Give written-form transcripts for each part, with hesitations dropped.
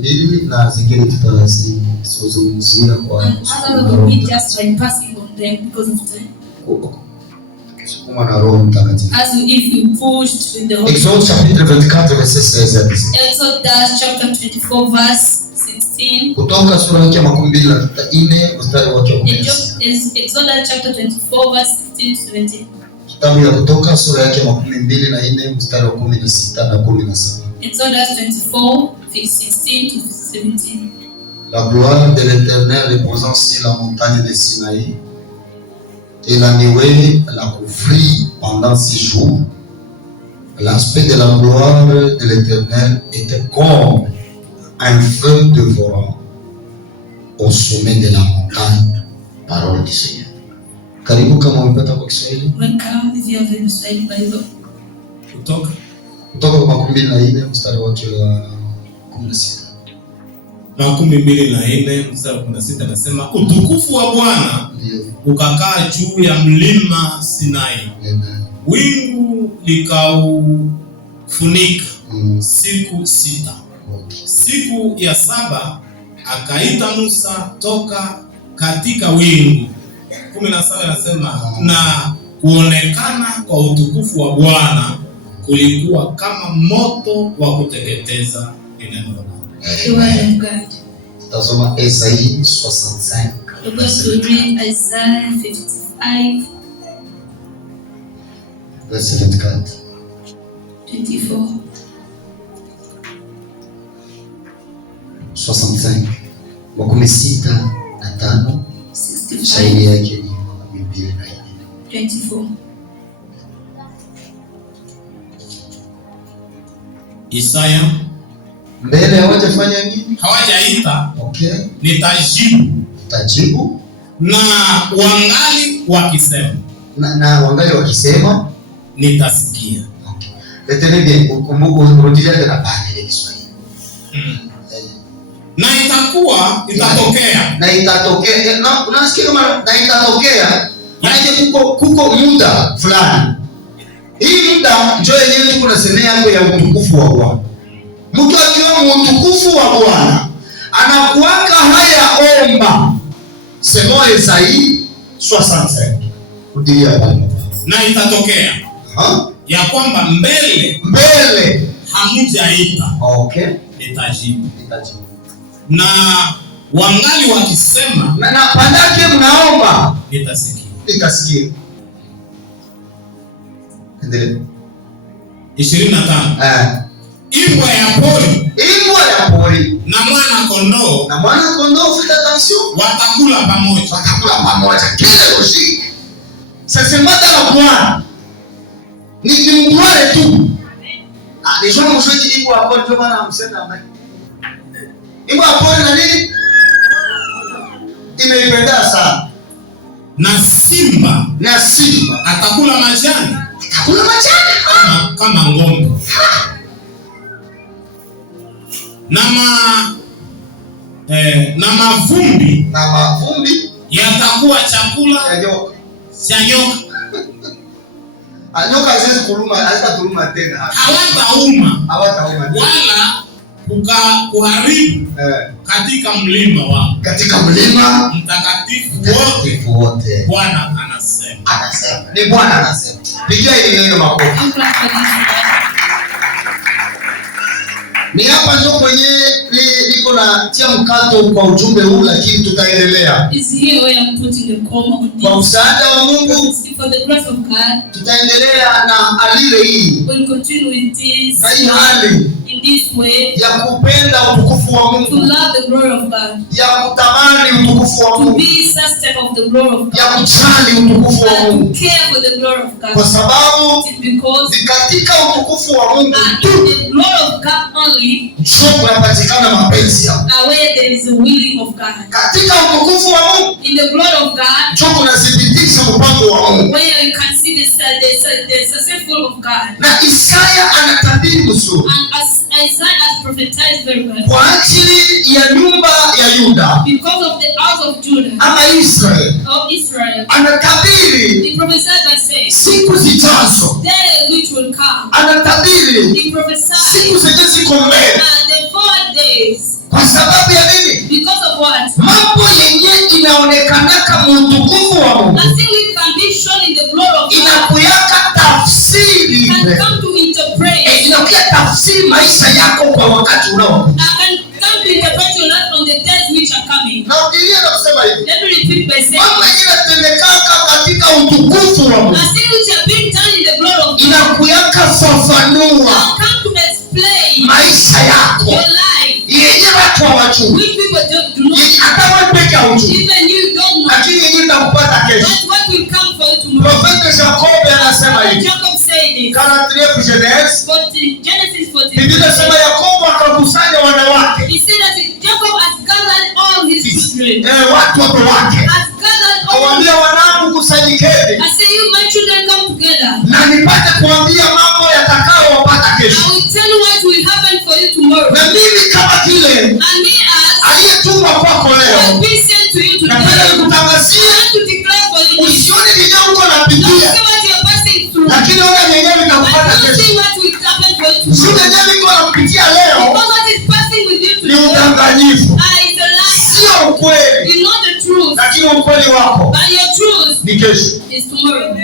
mbili na zingine tutazungumzia kwa just like passing on them because of time. Sukuma na Roho Mtakatifu. As if you pushed with the Holy Exode chapitre 24 verset 16 à 17. Exodus chapter 24 verse 16. Kutoka sura yake ya 24 mstari wake wa 16. Exodus chapter 24 verse 16 to 17. Kitabu ya Kutoka sura yake ya 24 mstari wa 16 na 17. Exodus 24 verse 16 to 17. La gloire de l'Éternel reposant sur la montagne de Sinaï, et la nuée la couvrit pendant 6 jours. L'aspect de la gloire de l'Éternel était comme un feu dévorant au sommet de la montagne. Parole du Seigneur. Karibu kama umepata kwa Kiswahili. Welcome if you have a Swahili Bible. Kutoka kwa 24 mstari wake wa 16. Na 24 mstari wa 16 nasema utukufu wa Bwana ukakaa juu ya mlima Sinai. Amen. Wingu likaufunika siku 6. Siku ya 7 akaita Musa toka katika wingu. 17 nasema na kuonekana kwa utukufu wa Bwana kulikuwa kama moto wa kuteketeza. Neno la The word of God. Tasoma Isaïe 65. We're going to read Isaiah 55 verset 24. 24. 65. Makumi sita na tano. 65. Shairi yake ni Biblia na 24. Isaya mbele hawajafanya nini? Hawajaita. Okay. Nitajibu na wangali wakisema nitasikia. Okay. Leteni bien, urudilia tena pale ile Kiswahili. Na itatokea. Na itatokea. Na unasikia kama na itatokea. Maana kuko muda fulani. Hii muda ndio yenyewe tuko nasemea hapo ya utukufu wa Bwana. Mtu akiwa utukufu wa Bwana anakuwaka haya omba. Sema Isaïe 65. Rudia pale. Na itatokea. Ya kwamba mbele hamujaita. Okay. Nitajibu. Na wangali wakisema na pandake mnaomba nitasikia. Endelea. 25. Imbwa ya pori na mwana kondoo fita attention watakula pamoja. Kile logique. Sasa mada la Bwana ni kimwale tu. Les gens ont choisi imbwa ya pori ndio maana msema ambaye imbwa ya pori na nini? Imeipenda sana. Na simba atakula majani kama ng'ombe. Na mavumbi yatakuwa chakula cha nyoka. Nyoka haziwezi kuluma, hazitatuluma tena. Hawatauma wala kuharibu katika mlima wao. Katika mlima mtakatifu wote Bwana anasema. Ni Bwana anasema. Pigia ile neno makofi. Ni hapa ndio kwenye niko na tia mkato kwa ujumbe huu, lakini tutaendelea. Kwa msaada wa Mungu tutaendelea na alile hii. Na hii hali ya kupenda utukufu wa Mungu, ya kutamani utukufu wa Mungu, ya kujali utukufu wa Mungu, kwa sababu ni katika utukufu wa Mungu ndio kunapatikana mapenzi ya Mungu. Katika utukufu wa Mungu ndio kunathibitisha mpango wa Mungu. Na Isaya anatabiri vizuri kwa ajili ya nyumba ya Yuda ama Israel. Anatabiri siku zijazo, anatabiri siku zenye ziko mbele. Kwa sababu ya nini? Because of what? Mambo yenye inaonekanaka mutukufu wa Mungu Nothing which can be shown in the glory of God inakuyaka tafsiri, can come to interpret. inakuya tafsiri maisha yako kwa wakati unaokuja. Can come to interpret your life on the days which are coming. Na ukilia na kusema hivi, Let me repeat by saying, mambo yenye inatendekaka katika utukufu wa Mungu nothing which have been done in the glory of God inakuyaka fafanua can come to explain maisha yako your life, yenye watu hawajui, which people do not. hata wewe peke hujui, Even you don't know. lakini yenye itakupata kesho. That's what will come for you tomorrow. Profeta Jacob anasema hivi, Jacob said it. kana trefu Genesis, Genesis 14. Biblia inasema Yakobo akakusanya wanawake, He said that Jacob has gathered all his children. watoto wake, Has gathered all. awaambia wanangu kusanyikeni I say, you my children come together. na nipate kuambia mambo yatakayowapata I kesho. will tell you what will happen for you tomorrow. Na mimi kama vile And me as aliyetumwa kwako I leo, will be sent to you napenda today. nikutangazia, I want to declare for you. usione vyenyewe uko Don't napitia, see what you are passing through. lakini ona vyenyewe But vitakupata don't kesho. see what will happen for you Si tomorrow. vyenyewe viko nakupitia leo Because what is passing with you ni today udanganyifu, is a lie. sio ukweli, It's not the truth. lakini ukweli wako But your truth ni kesho. is tomorrow.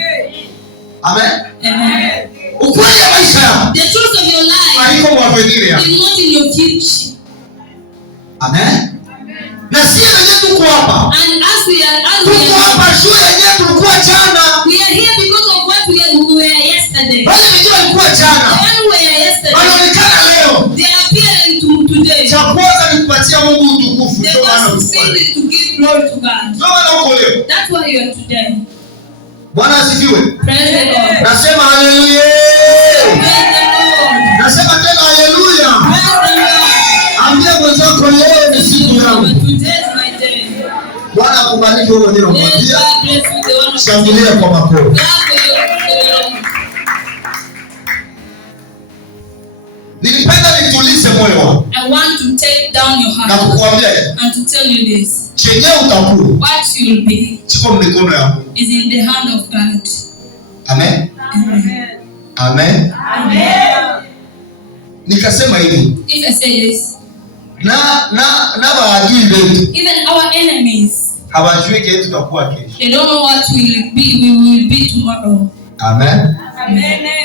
Amen. Amen. Ukweli ya maisha yako The truth of your life haiko mwaveniri yako. is not in your future. Amen. Na sio wenyewe tuko hapa, And as we tuko hapa juu yenyewe tulikuwa jana, are here because of what we were yesterday. wale wenyewe walikuwa The jana one we were yesterday, wanaonekana leo. they are appearing today. Cha kwanza ni kupatia Mungu utukufu. The Ndio maana first uko thing leo. is to give glory to God. Ndio maana uko leo. That's why you are today. Bwana asifiwe. Praise the Lord. Nasema haleluya. Praise the Lord. Nasema tena haleluya. Praise the Lord. Ambia mwenzako leo ni siku yangu. Today is my day. Bwana akubariki wewe ndio Let unamwambia. God bless you, the one of Shangilia kwa makofi. God for you. Nilipenda nitulize moyo wako I want to take down your na heart kukuambia and to tell you this. chenye utakula What you will be chiko mikono ya Mungu. is in the hand of God. Amen. Amen. Amen. Nikasema hivi, If I say this, na baadhi wetu even our enemies, hawajui kile tutakuwa kesho. they don't know what we will be tomorrow. Amen.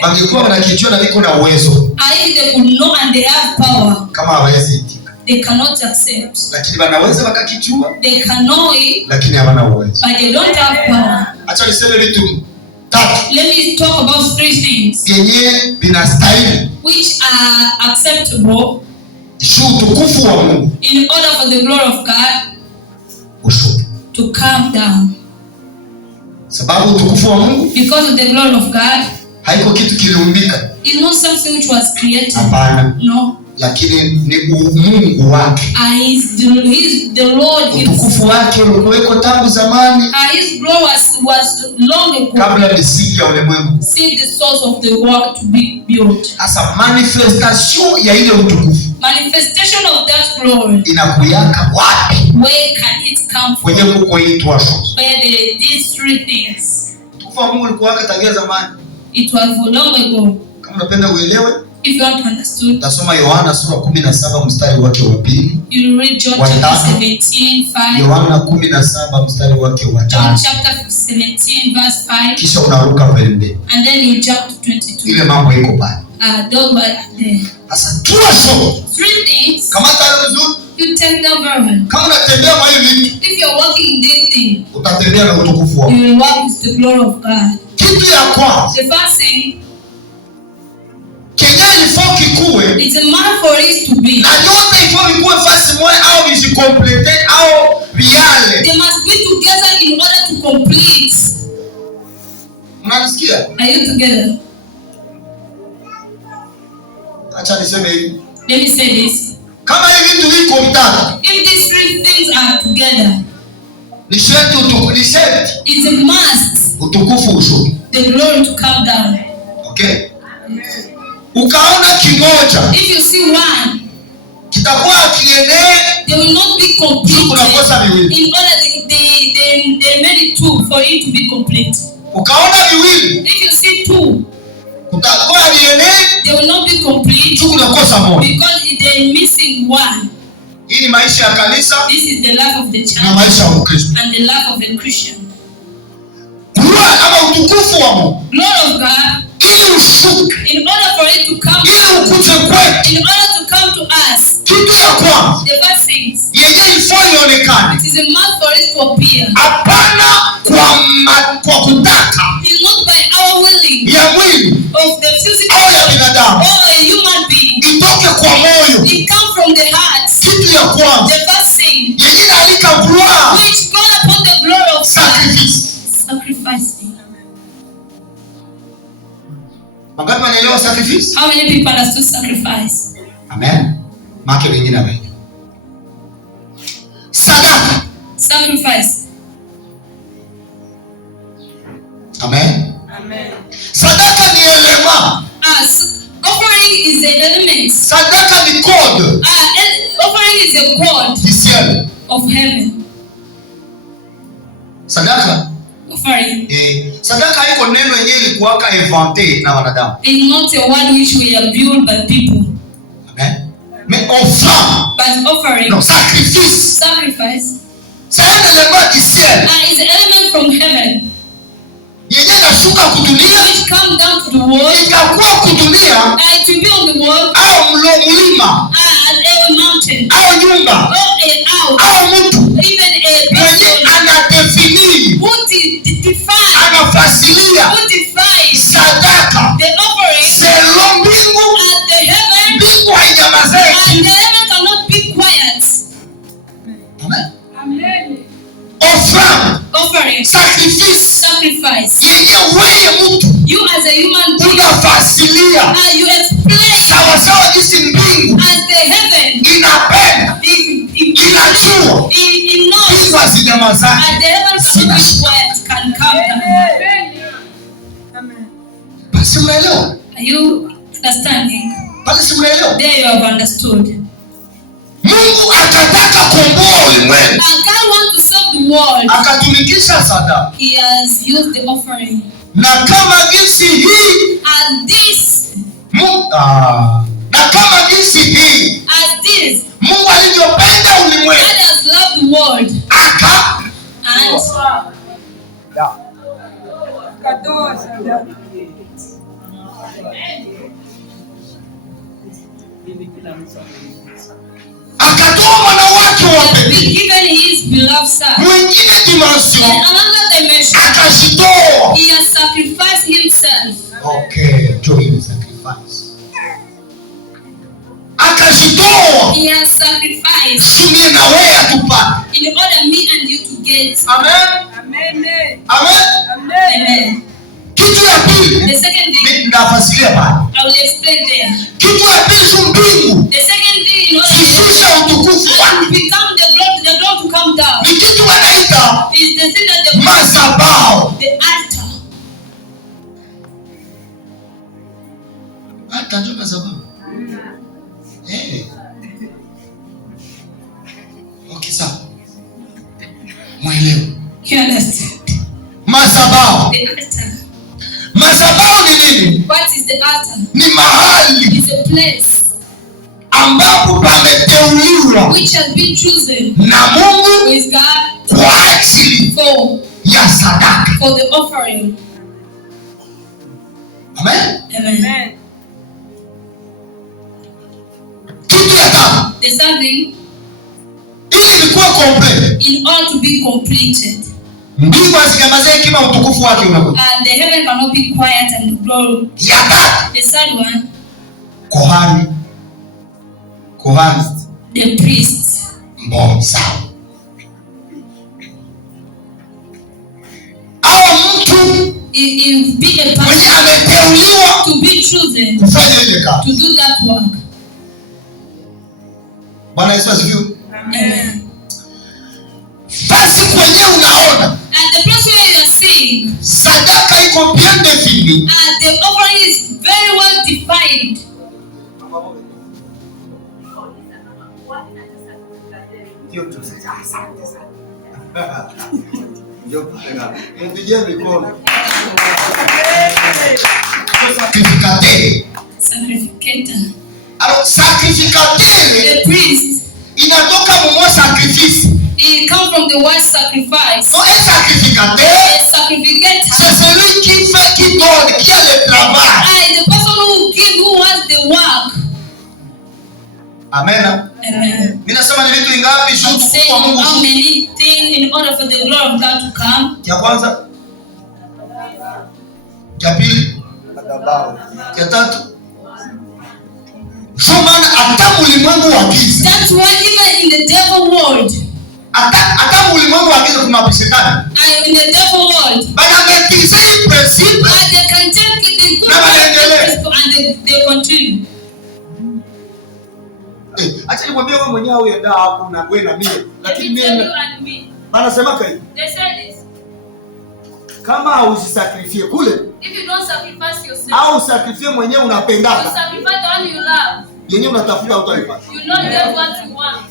Wangekuwa wanakijua na niko na uwezo If they could know and they have power, kama hawawezi itika, they cannot accept. lakini wanaweza wakakijua, They can know it, lakini hawana uwezo. but they don't have power. Acha niseme vitu tatu Let me talk about three things vyenye vinastahili which are acceptable shu utukufu wa Mungu in order for the glory of God ushuke, to come down. sababu utukufu wa Mungu Because of the glory of God haiko kitu kiliumbika, is not something which was created. hapana, No. lakini ni Mungu wake. He's the Lord himself. Utukufu wake ulikuweko tangu zamani, His glory was long ago, kabla misingi ya ulimwengu. since the source of the world to be built. Sasa manifestation ya ile utukufu Manifestation of that glory, inakuyaka wapi? where can it come from? Kwenye kukoitwa sho. Where these three things. Utukufu wa Mungu ulikuwa wake tangia zamani. It was for long ago. Kama unapenda uelewe, If you want to understand, utasoma Yohana sura 17 mstari wake wa 2. you read John chapter 17:5. Yohana 17 mstari wake wa John 5. chapter 17 verse 5. Kisha unaruka pembe. And then you jump to 22. Ile mambo iko pale. Those were there. Sasa true show. Three things. Kama tayari vizuri, You take them very well. kama unatembea kwa hivi vitu, If you're walking in this thing, utatembea na utukufu wa you Mungu. will walk with the glory of God. Kitu ya kwanza The first thing, kenye ilifaa kikuwe it's a man for it to be. na yote ifaa vikuwe fasi moja au visikomplete au viale. They must be together in order to complete. Mnanisikia? Are you together? Acha niseme hivi. Let me say this. Kama hivi vitu viko mtatu, If these three things are together, ni sharti it's a must utukufu ushuke. the glory to come down. Okay? Ukaona kimoja If you see one, kitakuwa kienee, they will not be complete. kunakosa viwili. In order they made it two for it to be complete. Ukaona viwili, If you see two, kutakuwa vienee, they will not be complete kunakosa moja. because they're missing one. Hii Hii ni maisha ya kanisa. This is the life of the church. Na maisha ya Ukristo. And the life of a Christian. Glory ama utukufu wa Mungu. Glory of God. Ili ushuke. In order for it to come. Ili ukuje kwetu. In order to come to us. Kitu ya kwanza. The first things. Yenye ifanye ionekane. It is a must for it to appear. Hapana kwa kutaka. It's not by our willing. Ya mwili. Of the physical. Au ya binadamu. Or a human being. Itoke kwa moyo. It comes from the heart. Kitu ya kwanza. The first thing. Yenye alika glory. Which God upon the glory of sacrifice. Sacrificing. Wangapi wanaelewa sacrifice? How many people understand sacrifice? Amen. Make wengine hapo. Sadaka. Sacrifice. Amen. Amen. Sadaka ni elema. Offering is an element. Sadaka ni code. Offering is a code Kisiel. of heaven. Sadaka. Offering. Sadaka haiko neno yenyewe ilikuwaka invente na wanadamu. It's not a word which we are built by people. Amen. Mais offrande. But offering. No, sacrifice. Sacrifice. C'est un élément du ciel. Is an element from heaven. Yenye nashuka kudunia. Which come down to the world. Ikakuwa kudunia. It will be on the world. Au mlima. A mountain. Au nyumba. Or a house. Au mtu. Even a person. Anadefini. Who define. Anafasilia. Who define. Sadaka. The offering. Selon mbingu. And the heaven. Mbingu hainyamazeki. And the heaven cannot be quiet. Amen. Amen. Offering. Sacrifice. Yenye wewe mtu. You as a human being. Unafasilia. You explain. Sawa sawa jinsi mbingu. As the heaven. Inapenda. Inajua. It knows. Mbingu hazinyamazaki. And the heaven cannot be quiet. Can calm down. Amen. Basi mnaelewa? Are you understanding? Basi mnaelewa? There you have understood. Mungu akataka komboa ulimwengu. God wants to save the world. Akatumikisha sadaka. He has used the offering. Na kama jinsi hii. And this. Na kama jinsi hii. As this. Mungu alivyopenda ulimwengu. God has loved the world. And. Akatoa mwana wake wa pekee. Given his beloved son. Mwingine dimension. Another dimension. Akashitoa. He has sacrificed himself. Okay, join sacrifice. Akashitoa. He has sacrificed. Sumi na wewe atupate. In order me and you to get. Amen. Amen. Amen. Amen. Kitu ya pili. The second thing. Nafasiria pale. I will explain there. Kitu ya pili mbingu. The second thing in order to utukufu wake. Become the glory to come down. Ni kitu wanaita. Is the thing that the madhabahu. The altar. Ndio madhabahu. Okay, sawa. Mwelewe. You understand? Madhabahu. The altar. Madhabahu ni nini? What is the altar? Ni mahali. It's a place ambapo pameteuliwa which has been chosen na Mungu with God kwa ajili ya sadaka. For the offering. Amen. Amen. Kitu ya tatu. The third thing. Ili ilikuwa complete. In order to be completed. Mbingu hazinyamazeki kama utukufu wake unakuja. And the heaven cannot be quiet and the glory. Ya tatu. The third one. Kohani. The priest. Mbona sawa. Au mtu be a person ameteuliwa to be chosen kufanya ile kazi. To do that work. Bwana Yesu asifiwe. Amen. Fasi kwenye unaona. And the place where you are seeing. Sadaka iko bien définie. And the offering is very well defined. Sacrificateur. Alors sacrificateur. The priest. Inatoka sacrifice. It comes from the word sacrifice. Donc un sacrificateur, A sacrificator. c'est celui qui fait, qui donne, qui a le travail. The person who gives, who has the work. Amen. Amen. Mimi nasema ni vitu vingapi sio I'm utukufu saying wa Mungu? how many things in order for the glory of God to come. Ya kwanza, ya pili, ya tatu. Shumana hata ulimwengu wa giza. That's why even in the devil world, hata ulimwengu wa giza kuna mapishano. in the devil world, Bana metize hii principle. they can take the good and they continue. Acha nikwambie wewe mwenyewe au yenda hapo na wewe na mimi. Lakini mimi anasema kai. They said this. Kama usisakrifie kule. If you don't sacrifice yourself. Au sakrifie mwenyewe unapendaka. You sacrifice the one you love. Yenyewe unatafuta utaipata. You don't get what you want.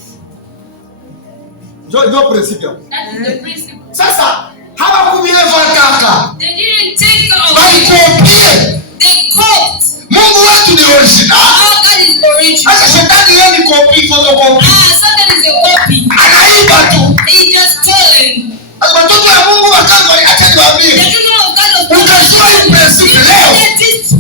Ndio principle. That is the principle. Sasa hawakuvielewa kaka. They didn't take of Walikopie. They copied. Mungu wetu ni original. Our God is original. Sasa shetani yeye ni copy photocopy. Satan is a copy. Anaiba tu. He just stolen. Watoto wa Mungu wakaanza acha niwaambie. The children of God Utajua hii principle leo.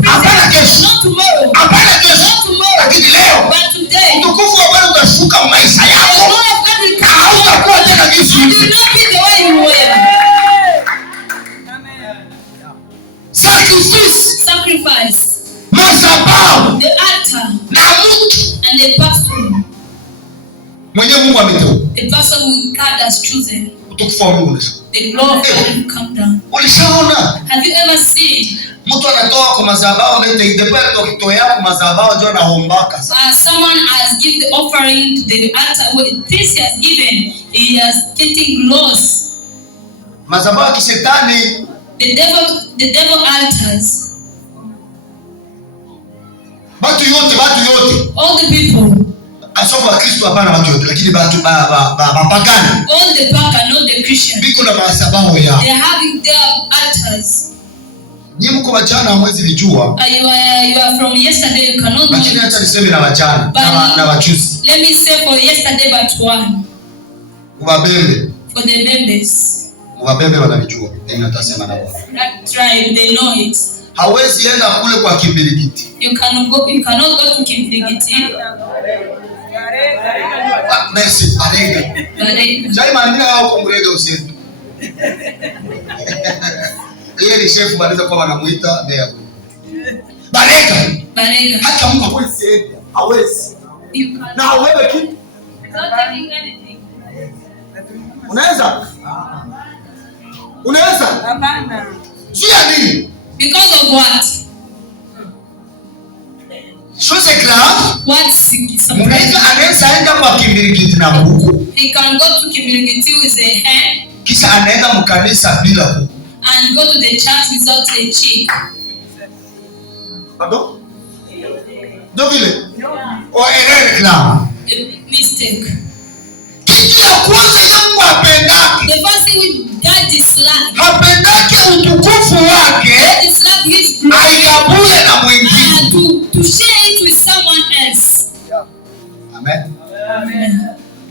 Hapana kesho. Not tomorrow. Hapana kesho. Not tomorrow. Lakini leo. But today. Utukufu wa Bwana utashuka maisha The yako. glory of God will Na come. hautakuwa tena jinsi You ulivyo. will not be the way you were. Sacrifice. Madhabahu The altar. na mtu And the person. mwenye Mungu ameteua. The person who God has chosen. Utukufu wa Mungu unashuka. The glory of God will come down. Ulishaona? Have you ever seen? Mtu anatoa kwa madhabahu na independent ukitoa kwa madhabahu ndio anaombaka. Someone has given the offering to the altar. What this he has given, he has getting lost. Madhabahu ya kishetani. The devil altars. Watu yote. All the people. Asoma Kristo hapana watu yote lakini watu mapagani. All the pagan, not the Christian. Biko na madhabahu yao. They are having their altars. Nyinyi mko wachana hamwezi vijua. You are from yesterday, you cannot know. Lakini hata niseme na wachana na wachuzi. Let me say for yesterday but one. Ubabembe. For the members. Ubabembe wanavijua. Mimi natasema na wao. That tribe, they know it. Hawezi enda kule kwa Kibirigiti. You cannot go to Kibirigiti. Merci, Barega. Jai mandina wao kumrega usiende. Yeye ni chef wanaweza kuwa wanamuita Nea. Barega. Hata Mungu hawezi enda. Hawezi. Na wewe kitu. Without taking anything. Unaweza? Hapana. Jia nini? Because of what? Chose grave. What's Munaweza anaweza enda kwa Kibirigiti na huko. He can go to Kibirigiti with a hand. Kisha anaenda mkanisa bila huko. And go to the church without a cheek. Pardon? Dovile? O erreur grave. A mistake. Kitu ya kwanza Mungu apendake. The first thing with God dislike. Hapendake utukufu wake. God dislike his glory. Aikabule na mwingine. To share it with someone else. Amen. Amen.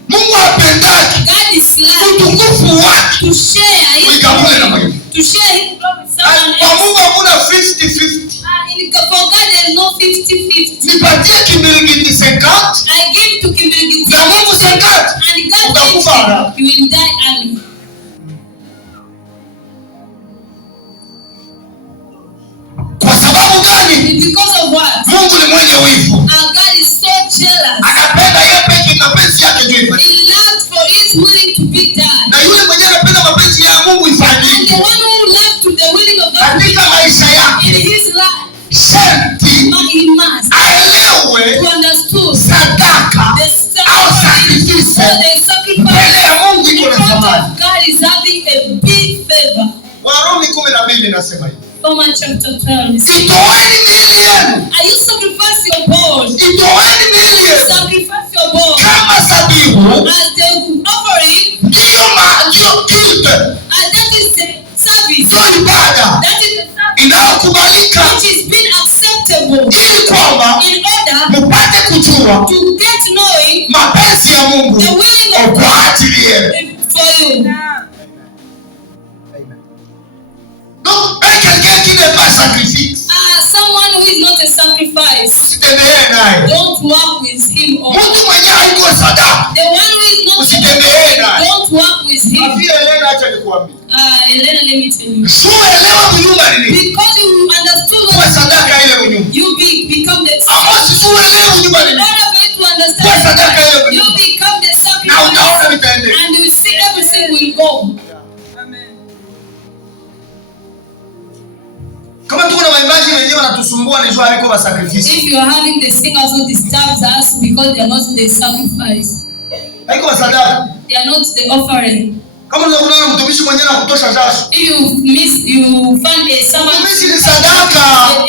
Mungu apendake. God dislike utukufu wake. to share it. Aikabule na mwingine. To share his glory with someone Kwa else. Mungu hakuna 50-50. For God there is no 50-50. Nipatie Kibirigiti 50. I give to Kibirigiti. Na Mungu 50. And God Utakufa haraka. you will die early. Kwa sababu gani? Because of what? Mungu ni mwenye wivu. Our God is so jealous. Anapenda yeye pekee mapenzi yake ndio ifanye. He loves for his willing to be done. Na yule mwenye anapenda mapenzi ya Mungu And the ifanyike. one who loves to the willing of God Katika maisha in yake. his life, Sharti he must aelewe to understood sadaka the au sacrifice. So sacrifice. the sacrifice Mbele ya Mungu iko in na front thamani. of God is having a big favor. Warumi 12 inasema hivi. Romans chapter 12. Itoeni miili yenu. Are you sacrifice your body? Itoeni miili yenu. Sacrifice your body Kama zabibu. as the offering. Ndio kitu. And that is the service. Ndio ibada. That is the service Inayokubalika. which is being acceptable Ili kwamba in order mpate kujua to get knowing mapenzi ya Mungu the willing kwa of God Someone who is not a sacrifice. Usitembee naye. Don't work with him. Or Mtu mwenye haiko sadaka. the one who is not Usitembee naye. don't work with him. Afia Elena, acha nikwambie. Elena, let me tell you. Elewa mnyumba nini? Because you understood Kwa what sadaka ile mnyumba. you become the Amos elewa mnyumba nini? in order for you to Kwa understand sadaka ile you mnyumba. become the Na utaona sacrifice vitaendelea. and you see everything will go. Kama tuko na waimbaji wenyewe wanatusumbua ni jua haiko ba sacrifice. If you are having the singers who disturbs us because they are not the sacrifice, Haiko ba sadaka. they are not the offering. Kama unakutana na mtumishi mwenyewe anakutosha jasho. If you find a servant, Mtumishi ni sadaka.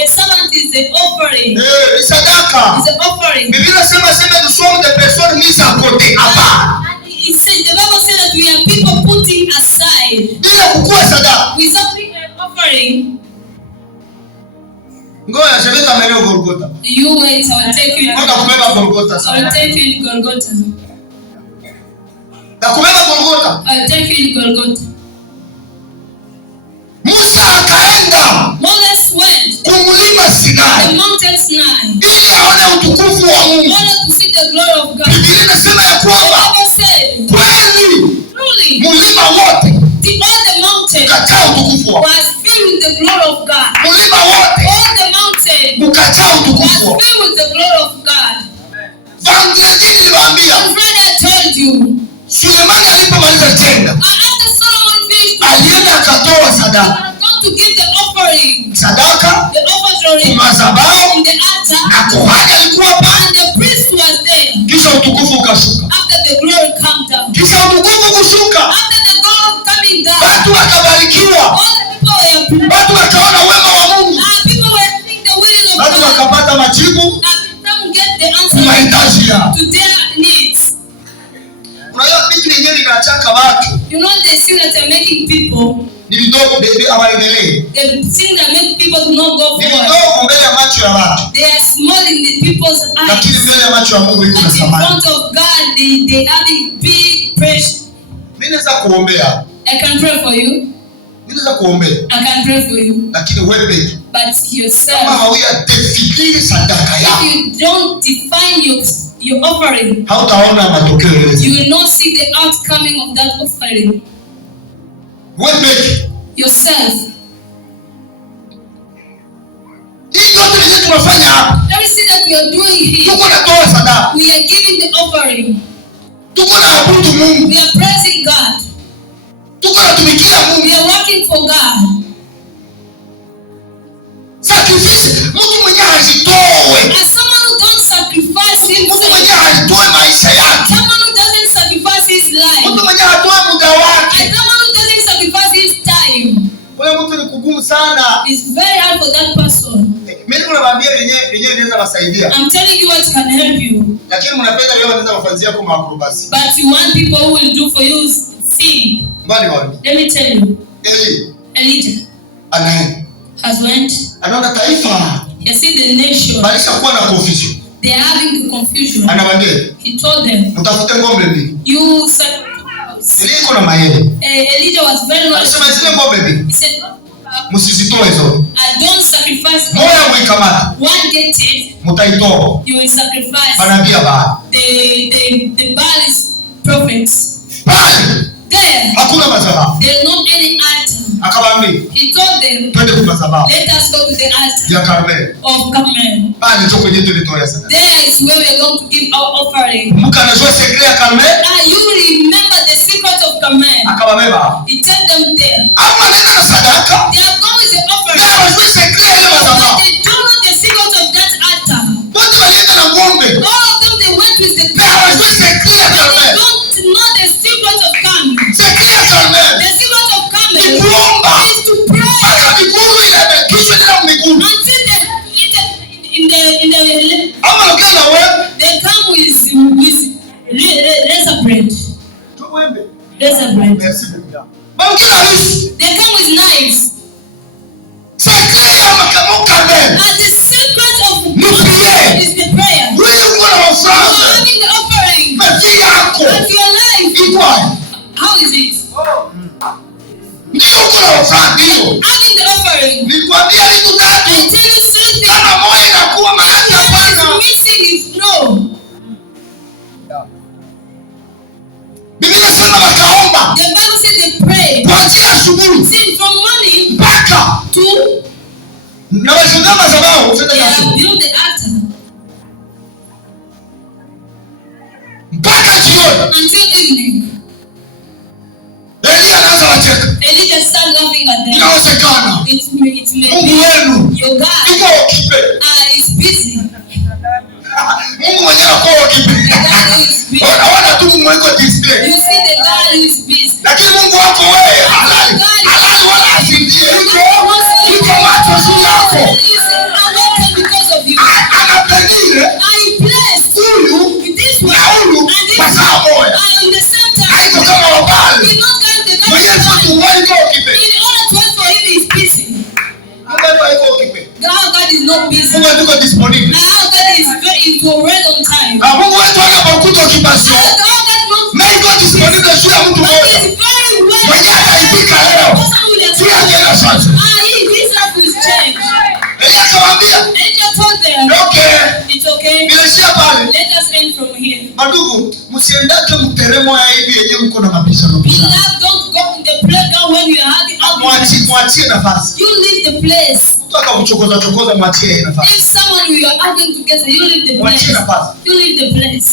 a servant is the offering. Ni sadaka. It's the offering. Biblia inasema nous sommes des personnes mises à côté, à part. And it says, the Bible says that we are people putting aside Bila kukua sadaka. without being an offering. Ngoja je vais t'amener au Golgotha. You wait, I will take you. Ngoja kubeba Golgotha I sana. will take you in Golgotha. Na kubeba Golgotha. I will take you in Golgotha. Musa akaenda Moses went kumlima to the Sinai mountain Sinai ili aone utukufu wa in Mungu. order to see the glory of God. Biblia inasema ya The kwamba Bible said, kweli truly, mlima wote all the mountain ukajaa utukufu wa Mungu. was filled with the glory of God. Mlima wote All the mountain ukajaa utukufu wa was Mungu. filled with the glory of God. Vendredi niliwaambia On Friday I told you, Sulemani alipomaliza jenga after Solomon finished, alienda akatoa he sadaka. was going to give the offering, Sadaka the offering madhabahu in the altar, na kuhani alikuwa pale. and the priest was there. Kisha utukufu ukashuka. After the glory come down, Kisha utukufu kushuka, after the glory coming down, watu wakabarikiwa, all the people were prepared. watu wakaona wema wa Mungu, People were seeing the will of watu God. wakapata majibu And some get the kwa answer mahitaji yao. to their needs. Unajua vitu vingine vinachaka watu You know the sin that are making people, ni vidogo, hawaendelee, the sin that make people to not go ni forward. vidogo mbele ya macho ya watu, They are small in the people's lakini eyes. mbele ya macho ya Mungu iko But na in thamani. front of God, they have a big pressure. Mimi naweza kuombea, I can pray for you. mimi naweza kuombea, I can pray for you. lakini wewe peke But kama yourself, hauya definir sadaka if yako, you don't define your offering, hautaona matokeo you yoyote. will not see the outcoming of that offering. Wewe peke Yourself. hii yote yenyewe tunafanya hapa, Everything that we are doing here, tuko natoa sadaka, we are giving the offering. tuko na abudu Mungu, We are praising God. tuko natumikia Mungu. We are working for God. Sacrifice, mtu mwenye hajitoe, And someone who don't sacrifice mtu himself, mwenye hajitoe maisha yake, someone who doesn't sacrifice his life, mtu mwenye hatoe muda wake, and someone who doesn't sacrifice his time, kwa mtu ni kugumu sana. it's very hard for that person. Mimi nawaambia yenyewe inaweza wasaidia, I'm telling you what can help you. lakini mnapenda leo wanaweza kufanyia kwa makrobasi. But you want people who will do for you thing. Mbali wapi? Let me tell you. Elijah anaona taifa you see the nation, balisha kuwa na confusion. they are having the confusion. Anawaambia, He told them, mtafute ng'ombe mbili. you sacrifice. Iko na mayele. Elijah was very Anasema knowledgeable. zile ng'ombe mbili He said, msizitoe zote. I don't sacrifice. Moja mwikamata, One get it, mtaitoa. you will sacrifice. Banaambia baa. The Baal's prophets. Bali There, hakuna madhabahu. there is not any altar. Akawaambia, He told them, twende kwa madhabahu let us go to the altar ya Karmeli. of Carmel. Bali ndio kwenye tulitoa sadaka. There is where we are going to give our offering. Mkanajua sekre ya Karmeli? You remember the secret of Carmel. Akawabeba. He told them there. Ama nenda na sadaka. They are going with the offering. Bila wajue sekre ya ile But madhabahu. they don't know the secret of that altar. Wote walienda na ng'ombe. All of them, they went with the Bila wajue sekre ya but they Karmeli. don't know the secret of Carmel. Sekre ya Karmeli The secret of Carmel ni kuomba. is to pray Mpaka miguu ile kichwa ila miguu. until they in the Ama ukienda wewe. they come with razor bread. Tuwembe. Razor bread. Merci beaucoup. Ba ukienda hivi. They come with knives. Sekre ya makamu Karmeli. And the secret of Prier. is the prayer. Wewe uko na You ofrande. are having the offering. Mafi yako. But your life, Ikwa. how is it? Ndio uko na ofrande hiyo. Having the offering. Nilikwambia vitu tatu. I tell you everything Kama moyo inakuwa mahali hapana. missing is no. Biblia inasema wakaomba. The Bible says they prayed. Kuanzia asubuhi. See, from morning Mpaka. to Na wazunguka madhabahu. they have built the altar. Mpaka jioni. Until evening. Elia anaanza wacheka. Elijah started laughing at them. Inawezekana. It may Mungu wenu. be your God Yuko kipe. is busy. Mungu mwenyewe kwa kipe. The God who is busy. Wana tu Mungu wako display. You see the God who is busy. Lakini Mungu wako wewe halali. Halali wala asindie. Yuko macho juu yako. Listen, I welcome because of you. Anapendile. I bless Huyu with this one na huyu and this kwa saa moja. one in the same time. Haiko kama wabali. He not got the God Mwenyewe tu wewe kwa kipe. in order to wait for him is busy. Mungu haiko kipe. God is not busy. Mungu yuko disponible. Now God is right on time. Na Mungu wetu anapokuja kibasio. God knows Mungu disponible sio mtu God mmoja. is very well. Mwenyewe ataipika leo. Sio tena sasa. This life will change. Elia akamwambia, Angel told them, okay. it's okay. Bilishia pale. Let us end from here. Madugu, msiendake mteremo ya hivi yenyewe mko na mabishano. Beloved, don't go in the playground when you are having arguments. Mwachie nafasi. You leave the place. Mtu akakuchokoza mwachie nafasi. If someone you are arguing together, you leave the place. Mwachie nafasi. You leave the place.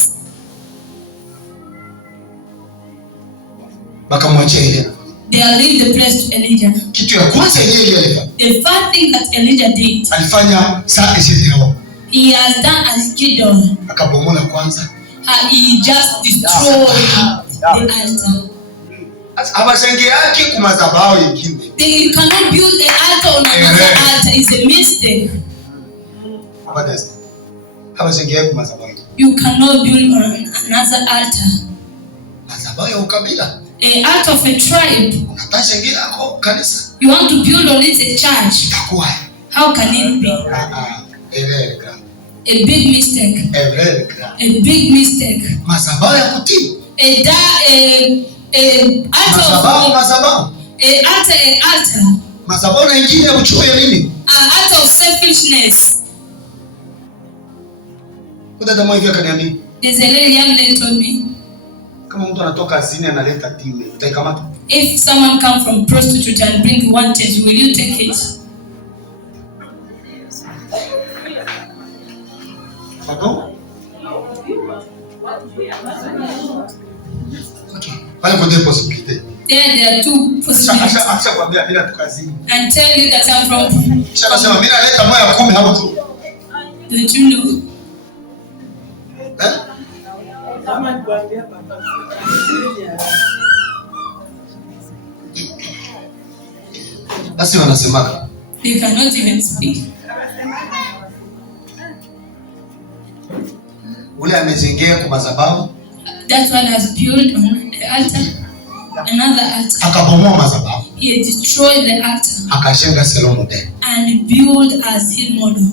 Bakamwachia Elia. They are leave the place to Elijah. Kitu ya kwanza Elia alifanya. The first thing that Elijah did, Alifanya saa Gideon. he has done as Gideon. Akabomola kwanza. He just destroyed the altar. Abasenge yake kumazabao yengine. You cannot build the altar on another altar. It's a mistake. Abasenge yake kumazabao. You cannot build on another altar. Mazabao ya ukabila. A altar of a tribe. Unataka ngine yako kanisa. You want to build on it a church. Itakuwa. How can it be? A big mistake. A big mistake. Mazabao ya kutii. Mazabao. Mazabao na ingine ya uchoyo nini? An altar of selfishness. Dada mmoja akaniambia. There's a lady, young lady told me. Kama mtu anatoka azini analeta tiwe, utaikamata? If someone come from prostitute and bring wanted, will you take it? Pardon? Okay. Pale kuna possibility. There are two possibilities. Acha kwambia mimi natoka azini. And tell you that I'm from. Kisha nasema mimi naleta moja 10 hapo. Don't you know? Basi wanasemaka. They cannot even speak. Ule amejengea kwa madhabahu. That one has built on the altar. Another altar. Akabomoa madhabahu. He destroyed the altar. Akajenga selo model. And build as his model.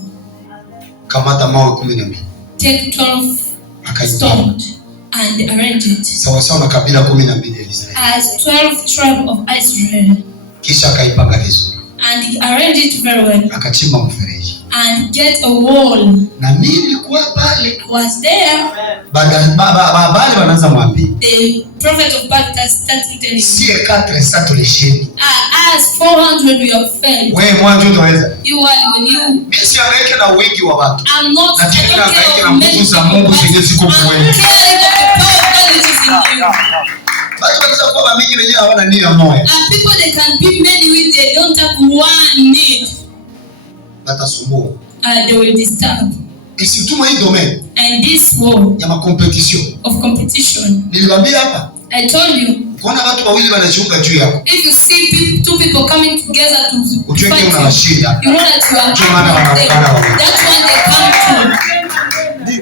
Kamata mawe 12. Take 12 Akaitoa. stones and arrange it. Sawa sawa na kabila 12 ya Israeli. As 12 tribes of Israel. Kisha akaipanga vizuri. And he arranged it very well. Akachimba mfereji. And get a wall. Na mimi nilikuwa pale. Was there. Bale wanaanza mwambie. The prophet of Baal started telling. Si 400 tulisheni. As 400 we have failed. Wewe mwanzo utaweza. You are when you. Mimi siangaike na wingi wa watu. I'm not Lakini caring naangaike na of many nguvu za people, Mungu but zenye ziko I'm kwenu. caring of the power of God which is in you. Basi wanaweza kuwa mingi wenyewe hawana nia moja. And people they can be many with they don't have one need. Batasumbua. They will disturb. Et surtout moi hii domaine. And this war Ya competition. of competition. Niliwaambia hapa. I told you. Kuna watu wawili wanashuka juu yako. If you see two people coming together to Ujue fight kile unawashinda. you know that you are Ndio maana wanapambana. that's when they come to.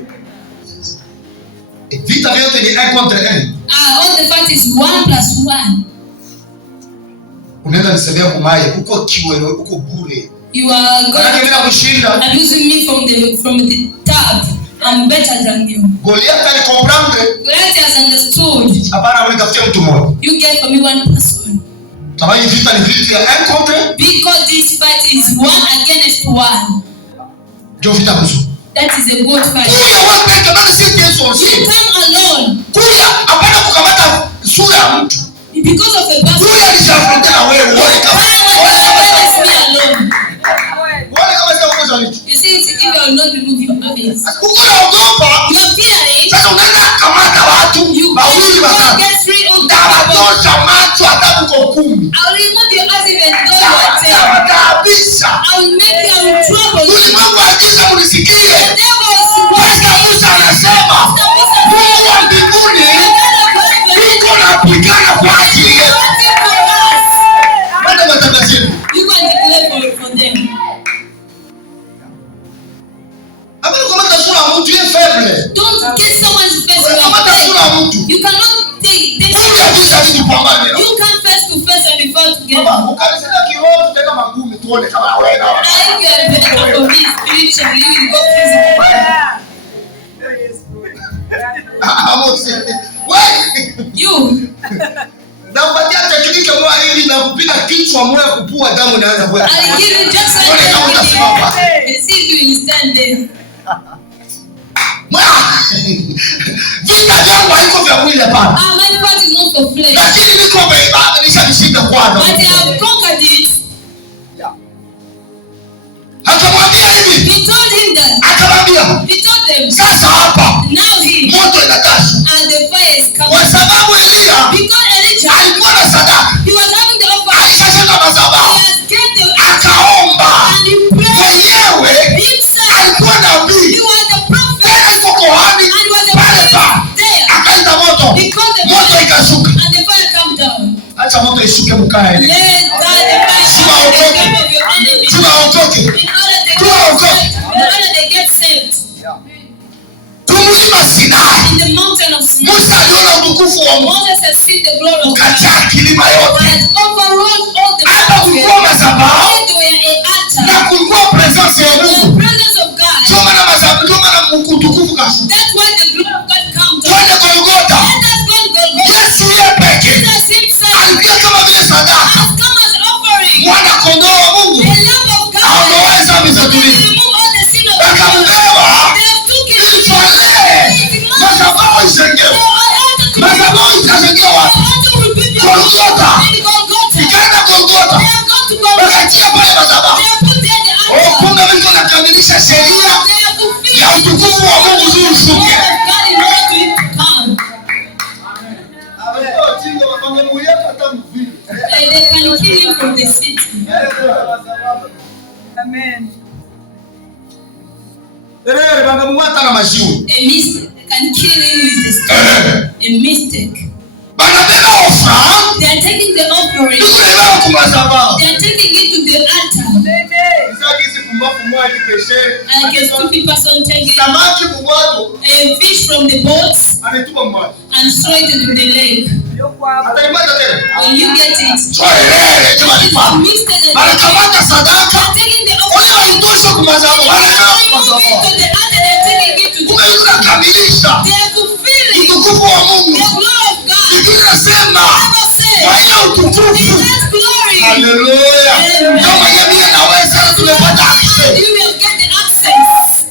Vita vyote ni 1 contre 1. All the fight is 1+1. Unaenda nisemea kumaye uko kiwewe uko bure. You are going abusing me from the top. I'm better than you. Goliath alikomprendre. Goliath has understood. Hapana wewe tafutia mtu mmoja. You get for me one person. Tabai vita ni vita ya 1 contre. Because this fight is 1 against 1. Ndio vita mzuri. That is a good fight. Kuya wewe peke yako si Yesu You onsi. come alone. Kuya hapana kukamata sura ya mtu. Because of a person. Kuya alishafuta na wewe uone kama. Uone kama sio uko zaliti. You see, if you will not remove your eyes. Uko naogopa. You are fearing. Sasa unaenda kamata watu wawili watatu. Get free of the Tabatosha macho hata uko 10. I will remove your eyes even though you are 10. Kabisa. I will make you in trouble. Ulimwengu agiza munisikie. The devil is Pastor Musa anasema Mungu wa mbinguni yuko napigana kwa ajili yetu. Bwana matangazo. You can declare for them. Hapana kukamata sura ya mtu yeye feble. Don't get someone's face. Kukamata sura ya mtu. You cannot take this. Kuja kisha tupambane. You can face to face and be fought together. Baba, ukanisema kiroho tutaweka magumi tuone kama wewe na wewe. I get better for me spiritually. You will go physically. You. Na upatia tekniki moja hivi na kupiga kichwa moja kupua damu inaanza kwenda. I'll give you just one thing. And see if you will stand there. Vita vyangu haiko vya mwili hapana. My part is not for flesh. Lakini niko mbele nishanishinda kwano. But I have conquered it. Akamwambia hivi. He told him that. Akamwambia. He told them. Sasa hapa. Now he. Moto inakasha. And the fire is coming. Kwa sababu Elia. Because Elijah. Alikuwa na sadaka. He was having the offering. Alishashika madhabahu. He has get the. Akaomba. And he prayed. Mwenyewe. Himself. Alikuwa nabii. He was the prophet. Tena kwa kohani. And he was the Pale priest pa. there. Akaita moto. He called the Moto fire. ikashuka. And the fire come down. Acha moto ishuke mkae. Let God the fire come to the camp of your enemy. Tunaokoke. In order they get saved. Kumulima Sinai. In the mountain of Sinai. Musa aliona utukufu wa Mungu. Moses has seen the glory of God. Ukajaa kilima yote. Has overruled all the Hapa kulikuwa madhabahu. They were an altar. Na kulikuwa presence ya The Mungu. presence of God. Ndio maana madhabahu, ndio maana utukufu kashuka. That's why the glory of God comes down. Twende Golgotha. Let us go and Golgotha. Yesu yeye peke. Jesus himself Alikuja kama vile sadaka. has come as offering. Mwana kondoo wa Mungu. The Lamb of God. Ameweza He mizedunia. remove all the sin of the world. Akambeba. They have took it. Itwalee. Madhabahu isengewe. Madhabahu ikasengewa. Golgotha. Ikaenda Golgotha. Wakatia pale madhabahu. Kumbe Mungu anakamilisha sheria ya utukufu wa Mungu zuri ushuke. They can kill him from the city. Amen. Banamuwata na mashiu. A mistake. They can kill him with the stone. A mistake. Banabeba ofa. They are taking the offering. Tukulelewa kumazaba. They are taking it to the altar. Like a stupid person taking Samaki mwato. a fish from the boats Anetuma mwato. and throw it into the lake. Ataimata tena. When you get it, Swalele jamani pa. mistake and Banakamata they sadaka. are taking the Wala offering. haitosha kumazaba. Wala They are kumazaba. moving to the altar. They are taking it to the Kumbe unakamilisha They are fulfilling utukufu wa the Mungu. glory of God. Biblia inasema Bible says, kwa hiyo utukufu. in that glory, Haleluya. Amen. Kama jamii anaweza na tumepata access. you will get the access.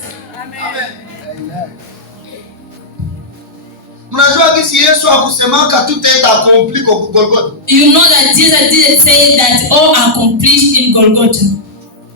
Mnajua kisi Yesu hakusemaka tutaenda accompli kwa Golgotha. You know that Jesus didn't say that all are complete in Golgotha.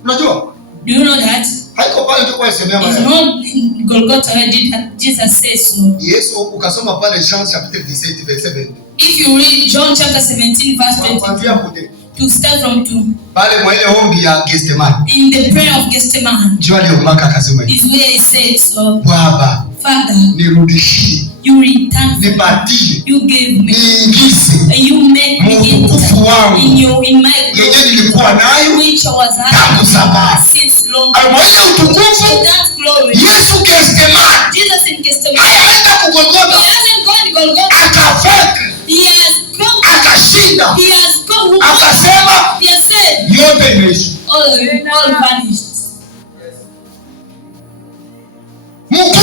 Unajua? Do you know that? Haiko pale ndio kwa semea It's mara. not in Golgotha where Jesus says so. Yesu ukasoma pale Jean chapitre 17 verset 22. If you read John chapter 17 verse 20, Kuanzia kote. to start from 2, Pale mwa ile ombi ya Gethsemane. in the prayer of Gethsemane, Njoo aliyomaka akasema hivi. is where he said so, Baba, Father, nirudishie. you return, Nipatie. you gave me, Niingize. and you make me Utukufu wangu. in my Yenye glory, nilikuwa nayo. which I was Tangu zamani. having since long. Alimoja utukufu. In that glory, Yesu Gethsemane. Jesus in Gethsemane, Akaenda he kugolgotha. hasn't gone to Golgotha, Akafeka. he has come, Akashinda. he has come, Akasema he has said, yote imeisha. all vanished. Mkuu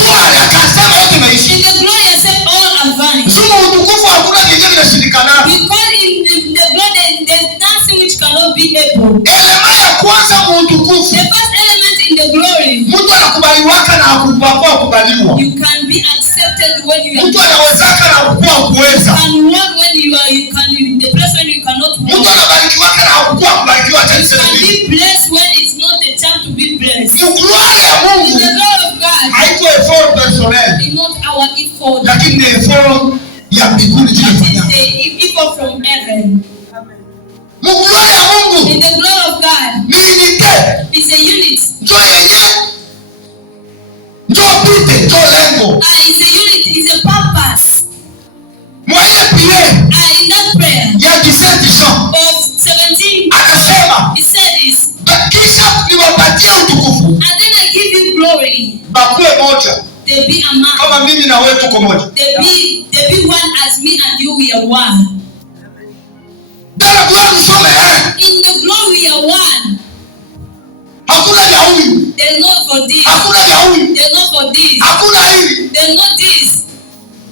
akasema yote imeisha. In the glory, I said all are vanished. Sema utukufu hakuna yenyewe vinashindikana. Because in the blood there's nothing which cannot be able. Elema ya kwanza mu utukufu. The first element in the glory, Mtu kupakua kubaliwa. You can be accepted when you are. Mtu anawezaka na kukua kuweza. You can walk when you are. You can in the place when you cannot walk. Mtu anabarikiwa na kukua kubarikiwa You tena. can be blessed when it's not the time to be blessed. Glory ya Mungu. In the glory of God. Haiko effort personnel. It's not our effort. Lakini ni effort ya mbinguni It tunafanya. is the effort from heaven. Glory ya Mungu. In the glory of God. Ni unite. It's a unit. Ndio yenyewe. Ndio pite, ndio lengo. It's a unit. It's a purpose. Mwenye pie. In that prayer. Ya 17 Jean. Of 17. Akasema. He said this. Kisha niwapatie utukufu. And then I give you glory. Bakue moja. They be a man. Kama mimi na wewe tuko moja. They be one as me and you we are one. Dada glory some in the glory we are one. Hakuna ya huyu. There's not for this. Hakuna ya huyu. There's not for this. Hakuna hivi. There's not this.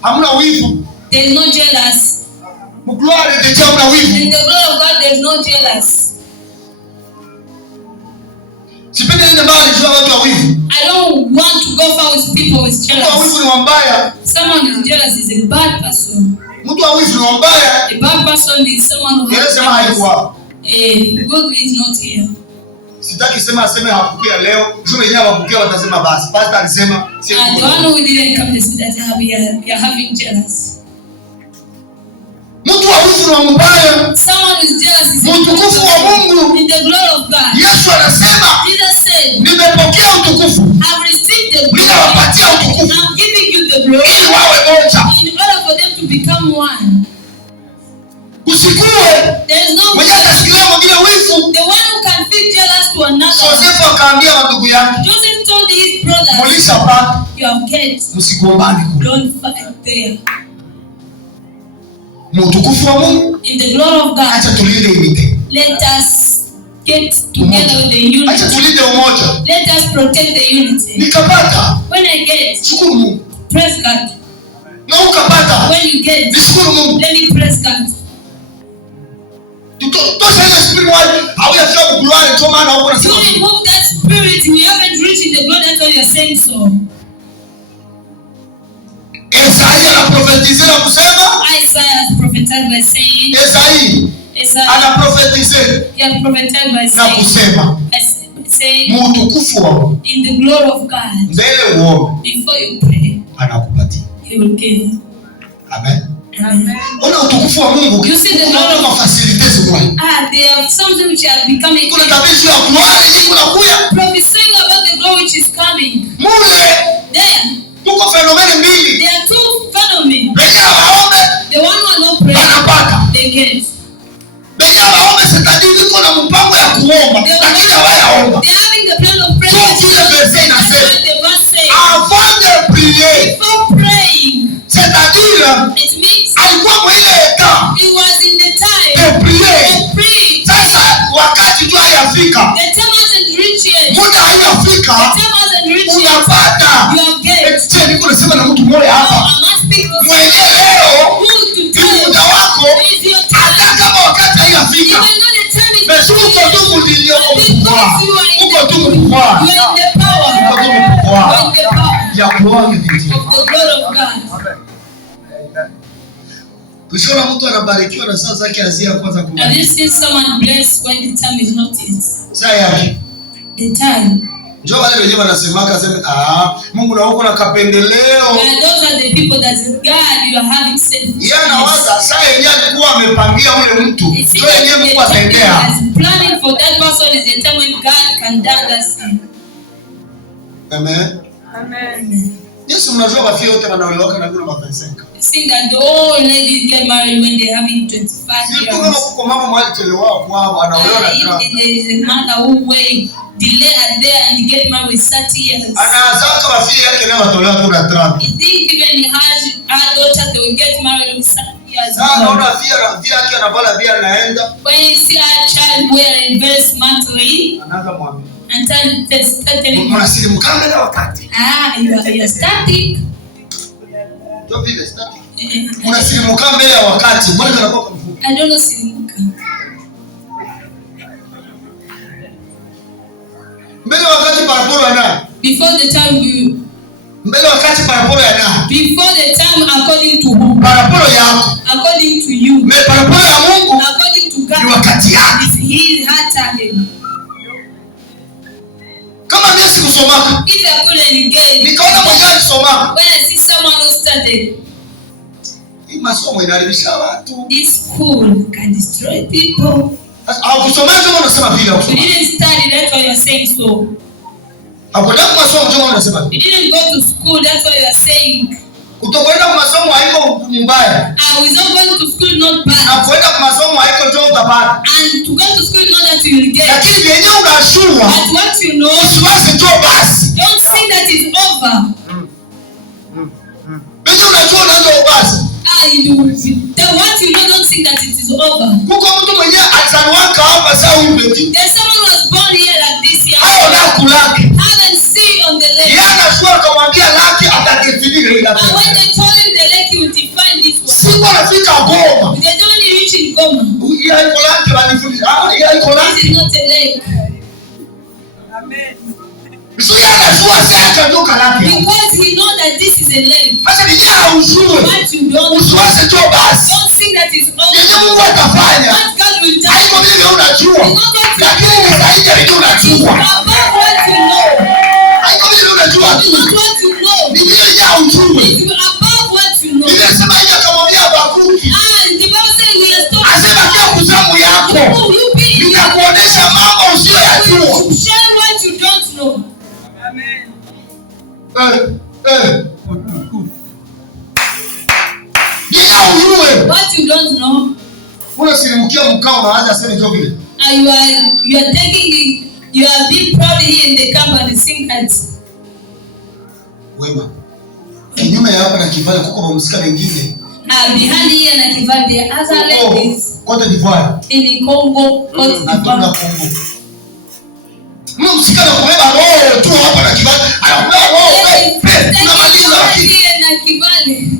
Hamna wivu. There's no jealous. Mgloire ndio hamna wivu. In the glory of God there's no jealous. Sipendi nende mbali jua watu wa wivu. I don't want to go far with people with jealous. Mtu wa wivu ni mbaya. Someone who is jealous is a bad person. Mtu wa wivu ni mbaya. A bad person is someone who has Sema haikuwa. God is not here. Sitaki sema aseme hakukia leo. Jua yenyewe hakukia watasema basi. Pastor alisema The one who didn't come to see that we are having jealous. Mtu wa wivu ni mbaya. Someone who is jealous is utukufu wa Mungu. In the glory of God. Yesu anasema Jesus said, nimepokea utukufu. I've received the glory. Ninawapatia utukufu. I'm giving you the glory. Ili wawe moja. In order for them to become one. Usikue. There is no mwenye atasikia mwingine wivu. The one who can feel jealous to another. Joseph akaambia ndugu yake. Joseph told his brothers. Mulisha pa. You have kids. Msigombane kule. Don't fight there. Utukufu wa Mungu. In the glory of God. Acha tulinde unity. Let us get together with the unity. Acha tulinde umoja. Let us protect the unity. Nikapata. When I get. Shukuru Mungu. Praise God. Na ukapata. When you get. Nishukuru Mungu. Let me praise God. Tosha ile spirit wali hawajafika kuglory ndio maana huko nasema. To remove that spirit, we haven't reached in the glory, that's why you are saying so. Isaiah anaprofetize na kusema. Isaiah prophesied by saying. Isaiah anaprofetize. He has prophesied by na kusema. Saying. Utukufu wa Mungu. In the glory of God. Mbele uombe. Before you pray. Anakupatia. He will give you. Amen. Amen. Ona utukufu wa Mungu. You see the glory of facilities kwa. They have something which are becoming. Kuna tabiri ya glory hii kunakuja. Prophesying about the glory which is coming. Mule. There. Tuko fenomeni mbili. There are two phenomena. Benja waombe. The one who are not praying. Anapata. They get. Benja waombe setadini iko na mpango ya kuomba. Lakini hawayaomba. They are having the plan of prayer. So vile verse inasema. Avant de prier. Before praying. C'est-à-dire. It means. Alikuwa mwile eta. It was in the time. De prier. To pray. Sasa wakati tu hayafika. The time hasn't reached yet. Muda haijafika. The time hasn't reached yet. Unapata. You have get. Je, niko nasema na mtu mmoja hapa. Mwenye leo ni muda wako. Hata kama wakati haijafika. Meshuko tu mlinyo kwa. Uko tu mkwa. Ya glory ndiyo. Kushona mtu anabarikiwa na saa zake azia kwanza kubarikiwa. Have you seen someone blessed when the time is not yet? Saa yake. The time. Njoo wale wenyewe wanasemaka sema Mungu na huko na kapendeleo. Those are the people that God you are having said. Yeye anawaza saa yenyewe alikuwa amepangia ule mtu. Ndio yenyewe Mungu atendea. Planning for that person is the time when God can do that. Amen. Amen. Yesu mnajua wafia wote wanaolewa na kuna mapensenka. You see that the old ladies get married when they having 25 years. Kama kuko mama mwali chelewa kwao anaolewa na if there is a mother who wait delay at there and get married with 30 years. Anaanza wafia yake na watolewa tu na 30. You think even her daughter they will get married with 30 years. Naona wafia yake anavala bia anaenda. When you see a child wearing very smartly. Anaanza mwambie. And tell Mnasiri mkamele wakati. You are static. Ndio vile static. Mnasiri mkamele wakati. Mbona kanakuwa mfupi? I don't know silimuka. Mbele wakati paraporo ana. Before the time Mbele wakati paraporo ya nani? Before the time according to who? Paraporo yako. According to you. Me paraporo ya Mungu According to God. Ni wakati yake. Is his heart time. Kama mimi sikusomaka. If I couldn't engage. Nikaona mwenyewe alisomaka. When I see someone who studied. Hii masomo inaharibisha watu. This school can destroy people. Haukusoma kama unasema vile You haukusoma. didn't study, that's why you're saying so. Hakwenda kwa masomo kama unasema. You didn't go to school, that's why you're saying. Kutokwenda kwa masomo haiko mbaya. Without going to school not bad. Na kwenda kwa masomo haiko ndio utapata. And to go to school not that you will get. Lakini yenyewe unashua. But what you know, usiwaze tu basi. don't think that it's over. Yenyewe unajua ndio basi. What you know, don't think that it is over. Kuko mtu mwenyewe ataniwaka hapa sasa hivi. There's someone who was born here like this year. Hao na kulaki. Haven't seen on the lake. Yeye anashua akamwambia laki atadefinire ile laki. And when they told him the lake, he would define this one. Siku anafika Goma. They only reach in Goma. Yeye iko laki wanifundisha. Yeye iko laki. This is not a lake. Amen. Sio anashua sasa ndio kalaki. Because he knows that this is a lake. Sasa ni yeye usue. What you don't, Usiwaze tu basi. don't think that it's over. Yenyewe Mungu atafanya. What God will do. Haiko vile unajua. Lakini ni zaidi ya vile unajua. Above what you know. Haiko vile unajua It's tu. not what you know. Ni vile ya ujue. It's above what you know. Nimesema yeye akamwambia Habakuki. And the Bible says we are stopped. Asema kia kuzamu yako. You be Nitakuonesha mambo usiyoyajua. to share what you don't know. Amen. Yeye ujue. What you don't know. Kuna silimukia mkao unaanza sema ndio vile. And you are taking it, you are being proud here in the camp and sing that. Wema. Kinyume ya hapa na Kivale kuko mamsika mengine. Behind here na Kivale there are other ladies Cote d'Ivoire. in Congo, Cote Na tuna d'Ivoire. Kongo. Msika na kubeba roho tu hapa na Kivale. Anakubeba roho. Tunamaliza lakini. Here na Kivale.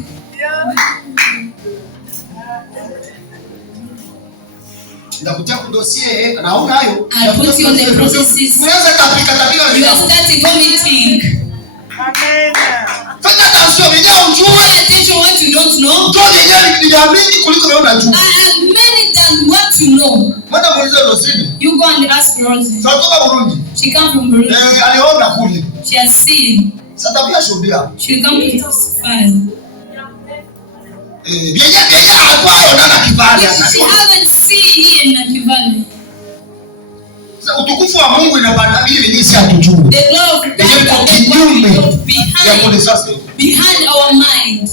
Ndakutia kudosie na hauna hayo. I put you on the processes. Unaanza tapika tapika You are starting vomiting. Amen. Fanya kazi wenyewe Pay ujue. attention what you don't know. Ndio yenyewe niliamini kuliko wewe unajua. I have many than what you know. Mbona muulize Rosini? You go and ask Rosie. Sasa Burundi. She come from Burundi. Aliona kule. She has seen. Sasa pia shuhudia. She come to testify. Vyenye hakuwa na Kivale. She haven't seen here in Nakivale. Sasa utukufu wa Mungu inabana vile yenyewe si hatujui. The glory of God Yenyewe kwa that is kinyume ya kule behind, sasa. behind our mind.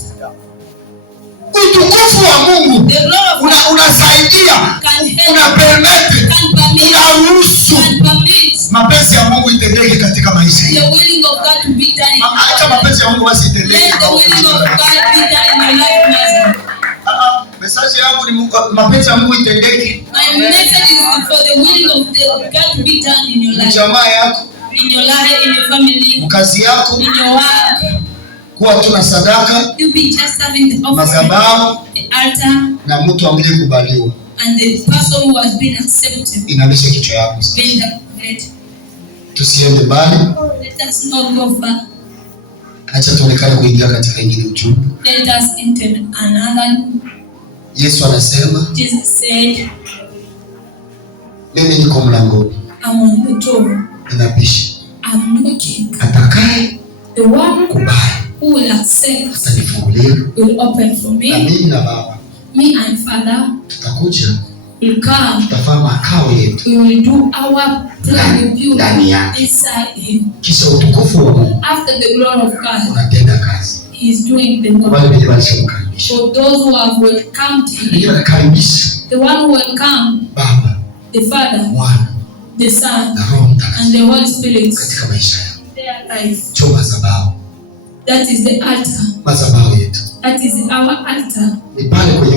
Utukufu wa Mungu The glory of God unasaidia, can help, unapermete, can permit, unaruhusu can permit mapenzi ya Mungu itendeke katika maisha the yetu. willing of God to be done in Acha our life. mapenzi ya Mungu basi itendeke. Let the willing of God be done in your life, Master. Message yangu ni mapenzi ya Mungu itendeke. My message is for the willing of God to be done in your life. Jamaa yako, In your life, in your family, kazi yako, in your work. kuwa tuna sadaka, You be just having the offering, madhabahu the altar, na mtu aliyekubaliwa. and the person who has been accepted. Inamisha kichwa yako. Bend the head. Tusiende mbali. Let us not go far. Acha tuonekane kuingia katika ingine ujumbe. Let us enter another. Yesu anasema, Jesus said, mimi niko mlangoni, I'm on the door. ninabisha. I'm knocking. Atakaye The one kubali who will accept atanifungulia, will open for na me. mimi na Baba Me and Father tutakuja, will come. tutafanya makao yetu We will do our plan with you ndani yake. inside Him. Kisha utukufu wa Mungu After the glory of God, unatenda kazi. He is doing the Kwa work. wale wenye walishamkaribisha, For those who have welcomed wenye Him, wanakaribisha the one who welcomed Baba, the Father, Mwana the Son, na Roho and Mtakatifu the Holy Spirit, katika maisha yao. their life. Cho madhabahu, That is the altar. madhabahu yetu That is our altar. ni pale kwenye